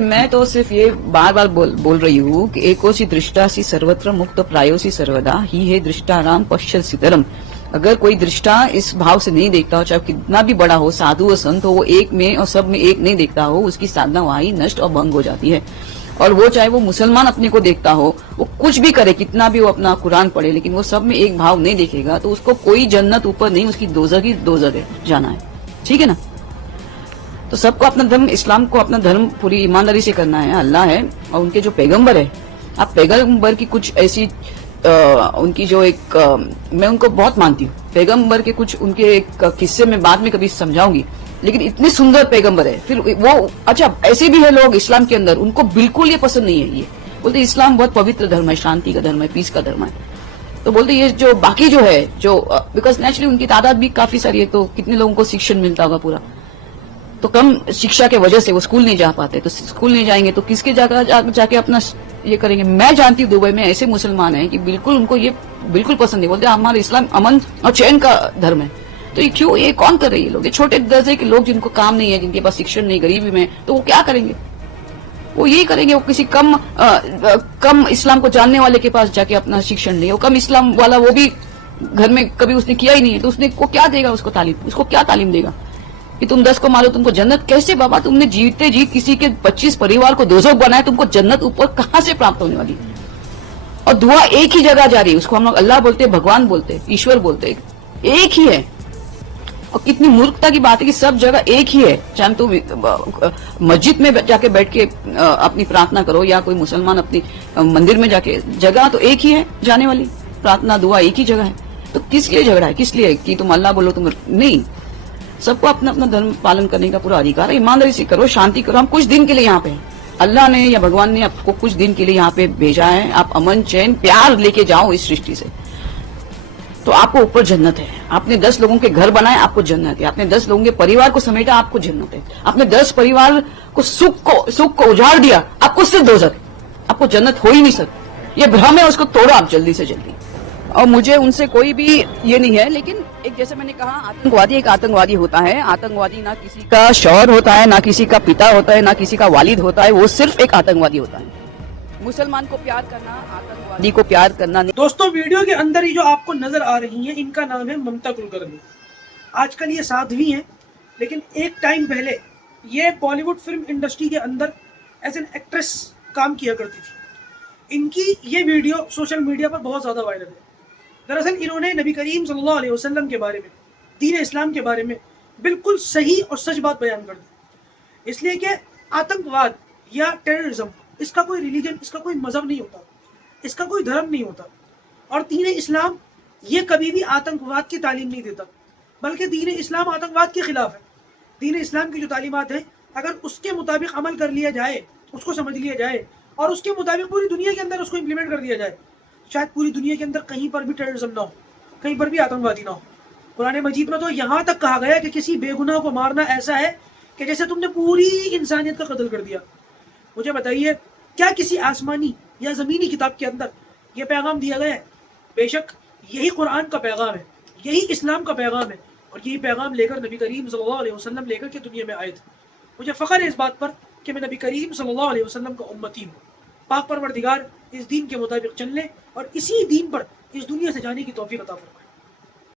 मैं तो सिर्फ ये बार बार बोल रही हूँ कि एकोसी दृष्टासी सर्वत्र मुक्त प्रायोसी सर्वदा ही है दृष्टाराम पश्चिल सितरम। अगर कोई दृष्टा इस भाव से नहीं देखता हो, चाहे कितना भी बड़ा हो, साधु और संत हो, वो एक में और सब में एक नहीं देखता हो, उसकी साधना वहां ही नष्ट और भंग हो जाती है। और वो चाहे वो मुसलमान अपने को देखता हो, वो कुछ भी करे, कितना भी वो अपना कुरान पढ़े, लेकिन वो सब में एक भाव नहीं देखेगा तो उसको कोई जन्नत ऊपर नहीं, उसकी दोजख ही दोजख है, जाना है। ठीक है ना? तो सबको अपना धर्म, इस्लाम को अपना धर्म पूरी ईमानदारी से करना है। अल्लाह है और उनके जो पैगंबर है, आप पैगंबर की कुछ ऐसी उनकी जो एक मैं उनको बहुत मानती हूँ। पैगंबर के कुछ उनके एक किस्से में बाद में कभी समझाऊंगी, लेकिन इतने सुंदर पैगंबर है। फिर वो अच्छा, ऐसे भी है लोग इस्लाम के अंदर, उनको बिल्कुल ये पसंद नहीं है। ये बोलते इस्लाम बहुत पवित्र धर्म है, शांति का धर्म है, पीस का धर्म है। तो बोलते ये जो बाकी जो है, जो बिकॉज नेचुरली उनकी तादाद भी काफी सारी है, तो कितने लोगों को शिक्षण मिलता होगा पूरा। तो कम शिक्षा के वजह से वो स्कूल नहीं जा पाते, तो स्कूल नहीं जाएंगे तो किसके जाके अपना ये करेंगे। मैं जानती हूँ दुबई में ऐसे मुसलमान हैं कि बिल्कुल उनको ये बिल्कुल पसंद नहीं। बोलते हमारा इस्लाम अमन और चैन का धर्म है। तो ये क्यों, ये कौन कर रहे हैं ये लोग? ये छोटे दर्जे के लोग जिनको काम नहीं है, जिनके पास शिक्षण नहीं, गरीबी में, तो वो क्या करेंगे? वो यही करेंगे, वो किसी कम इस्लाम को जानने वाले के पास जाके अपना शिक्षण ले। वो कम इस्लाम वाला, वो भी घर में कभी उसने किया ही नहीं है, तो उसने को क्या देगा? उसको तालीम, उसको क्या तालीम देगा कि तुम 10 को मारो तुमको जन्नत? कैसे बाबा? तुमने जीते जी किसी के 25 परिवार को दोजख बनाया, तुमको जन्नत ऊपर कहां से प्राप्त होने वाली? और दुआ एक ही जगह जा रही है, उसको हम लोग अल्लाह बोलते हैं, भगवान बोलते हैं, ईश्वर बोलते हैं, एक ही है। और कितनी मूर्खता की बात है कि सब जगह एक ही है। चाहे तुम मस्जिद में जाके बैठ के अपनी प्रार्थना करो, या कोई मुसलमान अपनी मंदिर में जाके, जगह तो एक ही है जाने वाली, प्रार्थना दुआ एक ही जगह है। तो किस लिए झगड़ा है? किस लिए कि तुम अल्लाह बोलो? तुम नहीं, सबको अपना अपना धर्म पालन करने का पूरा अधिकार है। ईमानदारी से करो, शांति करो। हम कुछ दिन के लिए यहाँ पे हैं, अल्लाह ने या भगवान ने आपको कुछ दिन के लिए यहाँ पे भेजा है। आप अमन चैन प्यार लेके जाओ इस सृष्टि से, तो आपको ऊपर जन्नत है। आपने 10 लोगों के घर बनाए, आपको जन्नत है। आपने 10 लोगों के परिवार को समेटा, आपको जन्नत है। आपने 10 परिवार को सुख को उजाड़ दिया, आपको सिर्फ दोजख। आपको जन्नत हो ही नहीं सकती। ये भ्रम है, उसको तोड़ो आप जल्दी से जल्दी। और मुझे उनसे कोई भी ये नहीं है, लेकिन एक जैसे मैंने कहा, आतंकवादी एक आतंकवादी होता है। आतंकवादी ना किसी का शौहर होता है, ना किसी का पिता होता है, ना किसी का वालिद होता है। वो सिर्फ एक आतंकवादी होता है। मुसलमान को प्यार करना, आतंकवादी को प्यार करना नहीं। दोस्तों, वीडियो के अंदर ही जो आपको नजर आ रही हैं, इनका नाम है ममता कुलकर्णी। आजकल ये साध्वी हैं, लेकिन एक टाइम पहले ये बॉलीवुड फिल्म इंडस्ट्री के अंदर एज एन एक्ट्रेस काम किया करती थी। इनकी ये वीडियो सोशल मीडिया पर बहुत ज़्यादा वायरल है। दरअसल इन्होंने नबी करीम सल्लल्लाहु अलैहि वसल्लम के बारे में, दीन इस्लाम के बारे में बिल्कुल सही और सच बात बयान कर दी। इसलिए कि आतंकवाद या टेररिज्म, इसका कोई रिलीजन, इसका कोई मजहब नहीं होता, इसका कोई धर्म नहीं होता। और दीन इस्लाम ये कभी भी आतंकवाद की तालीम नहीं देता, बल्कि दीन इस्लाम आतंकवाद के खिलाफ है। दीन इस्लाम की जो तालीमात है, अगर उसके मुताबिक अमल कर लिया जाए, उसको समझ लिया जाए और उसके मुताबिक पूरी दुनिया के अंदर उसको इम्प्लीमेंट कर दिया जाए, शायद पूरी दुनिया के अंदर कहीं पर भी टेररिज्म ना हो, कहीं पर भी आतंकवादी ना हो। कुरान मजीद में तो यहाँ तक कहा गया कि किसी बेगुनाह को मारना ऐसा है कि जैसे तुमने पूरी इंसानियत का कत्ल कर दिया। मुझे बताइए, क्या किसी आसमानी या ज़मीनी किताब के अंदर यह पैगाम दिया गया है? बेशक यही कुरान का पैगाम है, यही इस्लाम का पैगाम है, और यही पैगाम लेकर नबी करीम सल्लल्लाहु अलैहि वसल्लम लेकर के दुनिया में आए थे। मुझे फ़ख्र है इस बात पर कि मैं नबी करीम सल्लल्लाहु अलैहि वसल्लम का उम्मती हूँ। पाक परवरदिगार इस दीन के मुताबिक चलने और इसी दीन पर इस दुनिया से जाने की तौफीक अता फरमाए।